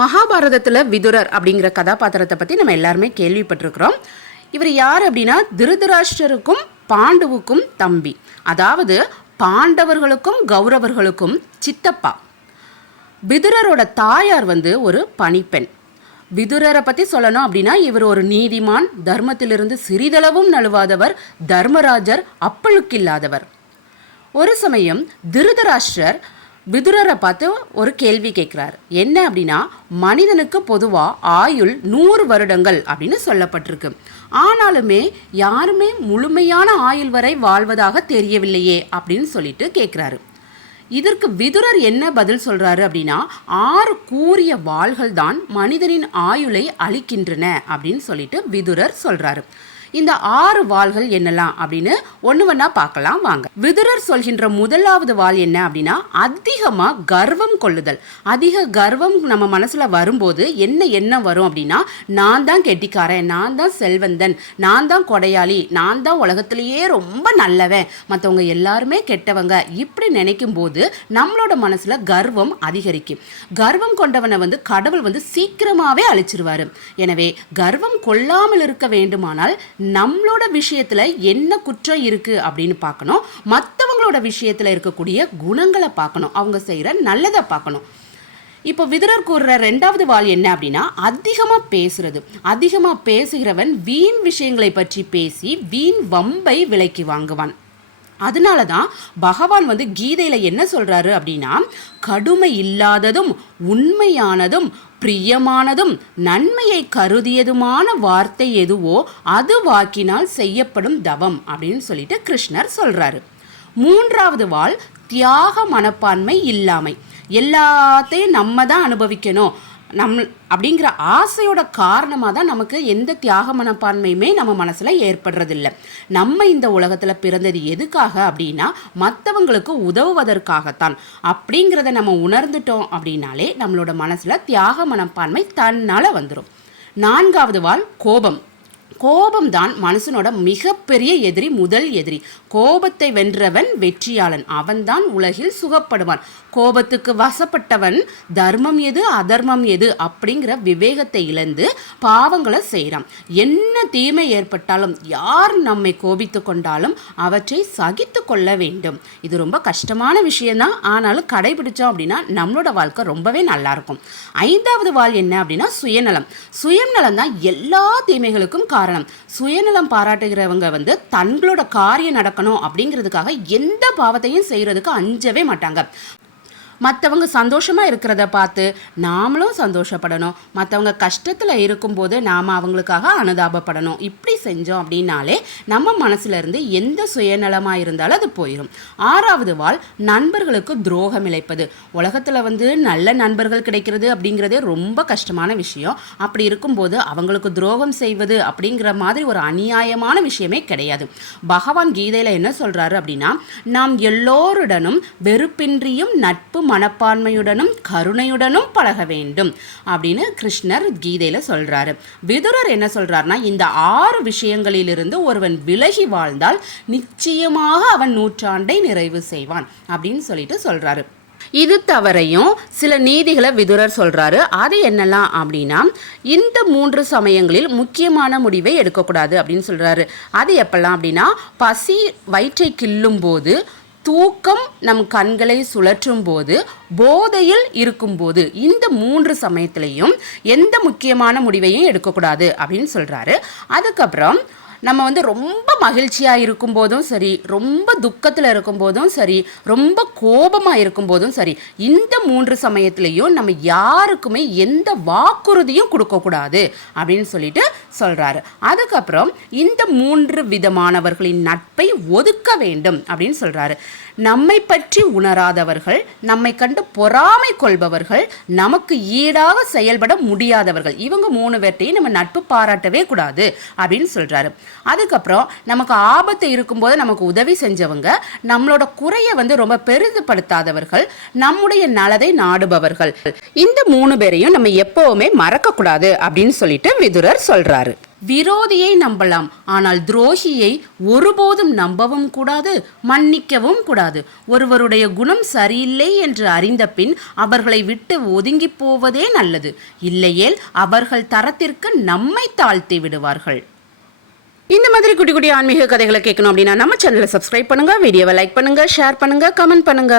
மகாபாரதத்தில் விதுரர் அப்படிங்கிற கதாபாத்திரத்தை பற்றி நம்ம எல்லாருமே கேள்விப்பட்டிருக்கிறோம். இவர் யார் அப்படின்னா திருதராஷ்டருக்கும் பாண்டுவுக்கும் தம்பி. அதாவது பாண்டவர்களுக்கும் கௌரவர்களுக்கும் சித்தப்பா. விதுரரோட தாயார் வந்து ஒரு பணிப்பெண். விதுரரை பற்றி சொல்லணும் அப்படின்னா இவர் ஒரு நீதிமான் தர்மத்திலிருந்து சிறிதளவும் நழுவாதவர் தர்மராஜர் அப்பழுக்கில்லாதவர். ஒரு சமயம் திருதராஷ்டிரர் விதுரரை பார்த்து ஒரு கேள்வி கேட்குறார். என்ன அப்படின்னா மனிதனுக்கு பொதுவாக ஆயுள் நூறு வருடங்கள் அப்படின்னு சொல்லப்பட்டிருக்கு. ஆனாலுமே யாருமே முழுமையான ஆயுள் வரை வாழ்வதாக தெரியவில்லையே அப்படின்னு சொல்லிட்டு கேட்குறாரு. இதற்கு விதுரர் என்ன பதில் சொல்கிறாரு அப்படின்னா ஆறு கூறிய வாள்கள் தான் மனிதனின் ஆயுளை அளிக்கின்றன அப்படின்னு சொல்லிட்டு விதுரர் சொல்கிறாரு இந்த ஆறு வாள்கள் என்னலாம் அப்படின்னு ஒன்று ஒன்றா பார்க்கலாம் வாங்க. விதுரர் சொல்கின்ற முதலாவது வாள் என்ன அப்படின்னா அதிகமாக கர்வம் கொள்ளுதல். அதிக கர்வம் நம்ம மனசில் வரும்போது என்ன என்ன வரும் அப்படின்னா நான் தான் கெட்டிக்காரன் நான் தான் செல்வந்தன் நான் தான் கொடையாளி நான் தான் உலகத்திலேயே ரொம்ப நல்லவன் மற்றவங்க எல்லாருமே கெட்டவங்க இப்படி நினைக்கும் போது நம்மளோட மனசில் கர்வம் அதிகரிக்கும். கர்வம் கொண்டவனை வந்து கடவுள் வந்து சீக்கிரமாகவே அழிச்சிருவாரு. எனவே கர்வம் கொள்ளாமல் இருக்க வேண்டுமானால் நம்மளோட விஷயத்தில் என்ன குற்றம் இருக்குது அப்படின்னு பார்க்கணும். மற்றவங்களோட விஷயத்தில் இருக்கக்கூடிய குணங்களை பார்க்கணும். அவங்க செய்கிற நல்லதை பார்க்கணும். இப்போ விதரர் கூறுற ரெண்டாவது வாள் என்ன அப்படின்னா அதிகமாக பேசுறது. அதிகமாக பேசுகிறவன் வீண் விஷயங்களை பற்றி பேசி வீண் வம்பை விலைக்கு வாங்குவான். அதனால தான் பகவான் வந்து கீதையில் என்ன சொல்கிறாரு அப்படின்னா கடுமை இல்லாததும் உண்மையானதும் பிரியமானதும் நன்மையை கருதியதுமான வார்த்தை எதுவோ அது வாக்கினால் செய்யப்படும் தவம் அப்படின்னு சொல்லிட்டு கிருஷ்ணர் சொல்றாரு. மூன்றாவது வாழ் தியாக மனப்பான்மை இல்லாமை. எல்லாத்தையும் நம்ம தான் அனுபவிக்கணும். நம் அப்படிங்கிற ஆசையோட காரணமாக தான் நமக்கு எந்த தியாக மனப்பான்மையுமே நம்ம மனசில் ஏற்படுறதில்ல. நம்ம இந்த உலகத்தில் பிறந்தது எதுக்காக அப்படின்னா மற்றவங்களுக்கு உதவுவதற்காகத்தான். அப்படிங்கிறத நம்ம உணர்ந்துட்டோம் அப்படின்னாலே நம்மளோட மனசில் தியாக மனப்பான்மை தன்னால் வந்துடும் நான்காவது வாழ் கோபம். கோபம்தான் மனுஷனோட மிகப்பெரிய எதிரி முதல் எதிரி. கோபத்தை வென்றவன் வெற்றியாளன். அவன்தான் உலகில் சுகப்படுவான். கோபத்துக்கு வசப்பட்டவன் தர்மம் எது அதர்மம் எது அப்படிங்கிற விவேகத்தை இழந்து பாவங்களை செய்கிறான் என்ன தீமை ஏற்பட்டாலும் யார் நம்மை கோபித்து கொண்டாலும் அவற்றை சகித்து கொள்ள வேண்டும். இது ரொம்ப கஷ்டமான விஷயம்தான். ஆனாலும் கடைபிடிச்சோம் அப்படின்னா நம்மளோட வாழ்க்கை ரொம்பவே நல்லா இருக்கும் ஐந்தாவது வாழ் என்ன அப்படின்னா சுயநலம். சுயநலம் தான் எல்லா தீமைகளுக்கும் காரணம். காரணம். சுயநலம் பாராட்டுகிறவங்க வந்து தங்களோட காரியம் நடக்கணும் அப்படிங்கிறதுக்காக எந்த பாவத்தையும் செய்யறதுக்கு அஞ்சவே மாட்டாங்க. மற்றவங்க சந்தோஷமாக இருக்கிறத பார்த்து நாமளும் சந்தோஷப்படணும். மற்றவங்க கஷ்டத்தில் இருக்கும்போது நாம் அவங்களுக்காக அனுதாபப்படணும். இப்படி செஞ்சோம் அப்படின்னாலே நம்ம மனசுலேருந்து எந்த சுயநலமாக இருந்தாலும் அது போயிடும் ஆறாவது வாழ் நண்பர்களுக்கு துரோகம் இழைப்பது. உலகத்தில் வந்து நல்ல நண்பர்கள் கிடைக்கிறது அப்படிங்கிறதே ரொம்ப கஷ்டமான விஷயம். அப்படி இருக்கும்போது அவங்களுக்கு துரோகம் செய்வது அப்படிங்கிற மாதிரி ஒரு அநியாயமான விஷயமே கிடையாது. பகவான் கீதையில் என்ன சொல்கிறாரு அப்படின்னா நாம் எல்லோருடனும் வெறுப்பின்றியும் நட்பு மனப்பான்மையுடனும் கருணையுடனும் பழக வேண்டும் அப்படின்னு கிருஷ்ணர் கீதையில் சொல்கிறாரு விதுரர் என்ன சொல்கிறாருன்னா இந்த ஆறு விஷயங்களிலிருந்து ஒருவன் விலகி வாழ்ந்தால் நிச்சயமாக அவன் நூற்றாண்டை நிறைவு செய்வான் அப்படின்னு சொல்லிட்டு சொல்கிறாரு இது தவறையும் சில நீதிகளை விதுரர் சொல்றாரு. அது என்னலாம் அப்படின்னா இந்த மூன்று சமயங்களில் முக்கியமான முடிவை எடுக்கக்கூடாது அப்படின்னு சொல்றாரு. அது எப்பெல்லாம் அப்படின்னா பசி வயிற்றை கிள்ளும் போது தூக்கம் நம் கண்களை சுழற்றும் போது போதையில் இருக்கும்போது இந்த மூன்று சமயத்திலையும் எந்த முக்கியமான முடிவையும் எடுக்கக்கூடாது அப்படின்னு சொல்கிறாரு அதுக்கப்புறம் நம்ம வந்து ரொம்ப மகிழ்ச்சியாக இருக்கும்போதும் சரி ரொம்ப துக்கத்தில் இருக்கும்போதும் சரி ரொம்ப கோபமாக இருக்கும்போதும் சரி இந்த மூன்று சமயத்துலேயும் நம்ம யாருக்குமே எந்த வாக்குறுதியும் கொடுக்கக்கூடாது அப்படின்னு சொல்லிட்டு சொல்கிறாரு அதுக்கப்புறம் இந்த மூன்று விதமானவர்களின் நட்பை ஒதுக்க வேண்டும் அப்படின்னு சொல்கிறாரு நம்மை பற்றி உணராதவர்கள் நம்மை கண்டு பொறாமை கொள்பவர்கள் நமக்கு ஈடாக செயல்பட முடியாதவர்கள் இவங்க மூணு பேர்ட்டையும் நம்ம நட்பு பாராட்டவே கூடாது அப்படின்னு சொல்கிறாரு அதுக்கப்புறம் நமக்கு ஆபத்து இருக்கும்போது நமக்கு உதவி செஞ்சவங்க நம்மளோட குறையை வந்து ரொம்ப பெரிதுபடுத்தாதவர்கள் நம்முடைய நலதை நாடுபவர்கள். இந்த மூணு பேரையும் நம்ம எப்பவுமே மறக்கக்கூடாது அப்படின்னு சொல்லிட்டு விதுரர் சொல்றாரு. விரோதியை நம்பலாம் ஆனால் துரோகியை ஒருபோதும் நம்பவும் கூடாது மன்னிக்கவும் கூடாது. ஒருவருடைய குணம் சரியில்லை என்று அறிந்த பின் அவர்களை விட்டு ஒதுங்கி போவதே நல்லது. இல்லையேல் அவர்கள் தரத்திற்கு நம்மை தாழ்த்தி விடுவார்கள். இந்த மாதிரி குட்டி குட்டி ஆன்மீக கதைகளை கேட்கணும் அப்படின்னா நம்ம சேனலை சப்ஸ்கிரைப் பண்ணுங்க வீடியோவை லைக் பண்ணுங்கள் ஷேர் பண்ணுங்கள் கமெண்ட் பண்ணுங்க.